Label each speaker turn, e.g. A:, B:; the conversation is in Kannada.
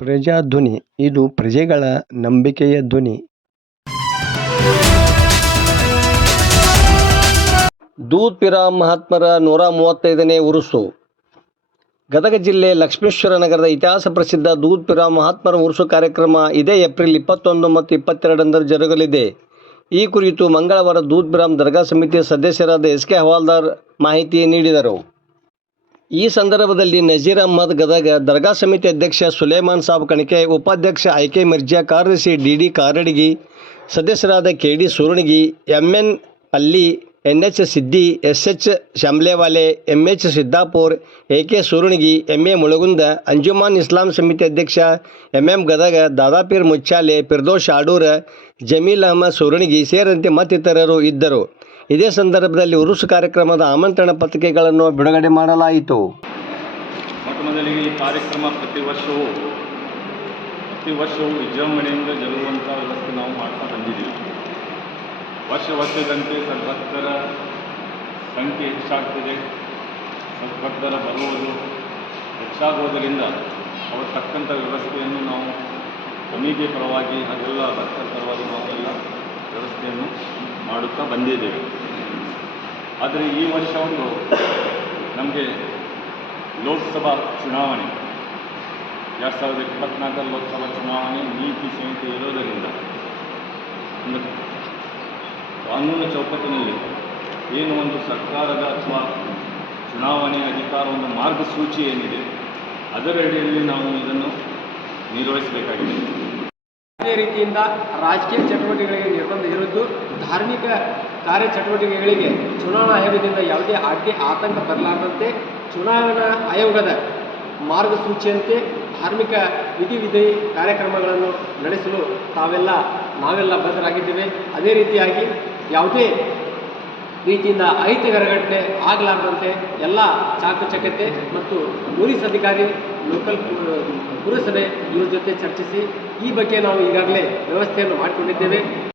A: ಪ್ರಜಾಧ್ವನಿ, ಇದು ಪ್ರಜೆಗಳ ನಂಬಿಕೆಯ ಧ್ವನಿ. ದೂದ್ ಪಿರಾಮ್ ಮಹಾತ್ಮರ ನೂರ ಮೂವತ್ತೈದನೇ ಉರುಸು. ಗದಗ ಜಿಲ್ಲೆ ಲಕ್ಷ್ಮೇಶ್ವರ ನಗರದ ಇತಿಹಾಸ ಪ್ರಸಿದ್ಧ ದೂದ್ ಪಿರಾಮ್ ಮಹಾತ್ಮರ ಉರುಸು ಕಾರ್ಯಕ್ರಮ ಇದೇ ಏಪ್ರಿಲ್ ಇಪ್ಪತ್ತೊಂದು ಮತ್ತು ಇಪ್ಪತ್ತೆರಡರಂದು ಜರುಗಲಿದೆ. ಈ ಕುರಿತು ಮಂಗಳವಾರ ದೂದ್ ಪಿರಾಮ್ ದರ್ಗಾ ಸಮಿತಿಯ ಸದಸ್ಯರಾದ ಎಸ್ ಕೆ ಹವಾಲ್ದಾರ್ ಮಾಹಿತಿ ನೀಡಿದರು. ಈ ಸಂದರ್ಭದಲ್ಲಿ ನಜೀರ್ ಅಹ್ಮದ್ ಗದಗ ದರ್ಗಾ ಸಮಿತಿ ಅಧ್ಯಕ್ಷ ಸುಲೇಮಾನ್ ಸಾಬ್ ಕಣಿಕೆ, ಉಪಾಧ್ಯಕ್ಷ ಐಕೆ ಮಿರ್ಜಾ, ಕಾರ್ಯದರ್ಶಿ ಡಿ ಡಿ ಕಾರಡಗಿ, ಸದಸ್ಯರಾದ K D Suranagi M N Ali N H Siddi S H Shamlewale M H Siddapur A K Suranagi M A Mulagund, Anjuman Islam ಸಮಿತಿ ಅಧ್ಯಕ್ಷ ಎಂ ಎಂ ಗದಗ, ದಾದಾಪೀರ್ ಮುಚ್ಚಾಲೆ ಪಿರ್ದೋಶ್ ಆಡೂರ, ಜಮೀಲ್ ಅಹಮದ್ ಸೂರಣಗಿ ಸೇರಿದಂತೆ ಮತ್ತಿತರರು ಇದ್ದರು. ಇದೇ ಸಂದರ್ಭದಲ್ಲಿ ಉರುಸು ಕಾರ್ಯಕ್ರಮದ ಆಮಂತ್ರಣ ಪತ್ರಿಕೆಗಳನ್ನು ಬಿಡುಗಡೆ ಮಾಡಲಾಯಿತು.
B: ಮೊದಲಿಗೆ ಈ ಕಾರ್ಯಕ್ರಮ ಪ್ರತಿ ವರ್ಷವೂ ಪ್ರತಿ ವರ್ಷವೂ ವಿಜೃಂಭಣೆಯಿಂದ ಜರುಗುವಂಥ ವ್ಯವಸ್ಥೆ ನಾವು ಮಾಡ್ತಾ ಬಂದಿದ್ದೀವಿ. ವರ್ಷ ವರ್ಷದಂತೆ ಸದ್ಭಕ್ತರ ಸಂಖ್ಯೆ ಹೆಚ್ಚಾಗ್ತಿದೆ. ಸದ್ಭಕ್ತರ ಬರುವುದು ಹೆಚ್ಚಾಗುವುದರಿಂದ ಅವರ ತಕ್ಕಂಥ ವ್ಯವಸ್ಥೆಯನ್ನು ನಾವು ಸಮಿತಿಯ ಪರವಾಗಿ ಅದೆಲ್ಲ ಭಕ್ತರ ಪರವಾಗಿ ನಾವೆಲ್ಲ ವ್ಯವಸ್ಥೆಯನ್ನು ಮಾಡುತ್ತಾ ಬಂದಿದ್ದೇವೆ. ಆದರೆ ಈ ವರ್ಷ ಒಂದು ನಮಗೆ ಲೋಕಸಭಾ ಚುನಾವಣೆ, ಎರಡು ಸಾವಿರದ ಇಪ್ಪತ್ನಾಲ್ಕರ ಲೋಕಸಭಾ ಚುನಾವಣೆ ನೀತಿ ಸಂಹಿತೆ ಇರೋದರಿಂದ ಒಂದು ಕಾನೂನು ಚೌಕಟ್ಟಿನಲ್ಲಿ ಏನು ಒಂದು ಸರ್ಕಾರದ ಅಥವಾ ಚುನಾವಣೆ ಅಧಿಕಾರ ಒಂದು ಮಾರ್ಗಸೂಚಿ ಏನಿದೆ, ಅದರ ಅಡಿಯಲ್ಲಿ ನಾವು ಇದನ್ನು ನಿರ್ವಹಿಸಬೇಕಾಗಿದೆ.
C: ಅದೇ ರೀತಿಯಿಂದ ರಾಜಕೀಯ ಚಟುವಟಿಕೆಗಳಿಗೆ ನಿರ್ಬಂಧ ಇರುವುದು ಧಾರ್ಮಿಕ ಕಾರ್ಯಚಟುವಟಿಕೆಗಳಿಗೆ ಚುನಾವಣಾ ಆಯೋಗದಿಂದ ಯಾವುದೇ ಅಡ್ಡಿ ಆತಂಕ ಬರಲಾರದಂತೆ ಚುನಾವಣಾ ಆಯೋಗದ ಮಾರ್ಗಸೂಚಿಯಂತೆ ಧಾರ್ಮಿಕ ವಿಧಿವಿಧಿ ಕಾರ್ಯಕ್ರಮಗಳನ್ನು ನಡೆಸಲು ತಾವೆಲ್ಲ, ನಾವೆಲ್ಲ ಬದ್ಧರಾಗಿದ್ದೇವೆ. ಅದೇ ರೀತಿಯಾಗಿ ಯಾವುದೇ ರೀತಿಯಿಂದ ಅಹಿತಕರ ಘಟನೆ ಆಗಲಾರದಂತೆ ಎಲ್ಲ ಚಾಕಚಕ್ಯತೆ ಮತ್ತು ಪೊಲೀಸ್ ಅಧಿಕಾರಿ, ಲೋಕಲ್, ಪುರಸಭೆ ಇವರ ಜೊತೆ ಚರ್ಚಿಸಿ ಈ ಬಗ್ಗೆ ನಾವು ಈಗಾಗಲೇ ವ್ಯವಸ್ಥೆಯನ್ನು ಮಾಡಿಕೊಂಡಿದ್ದೇವೆ.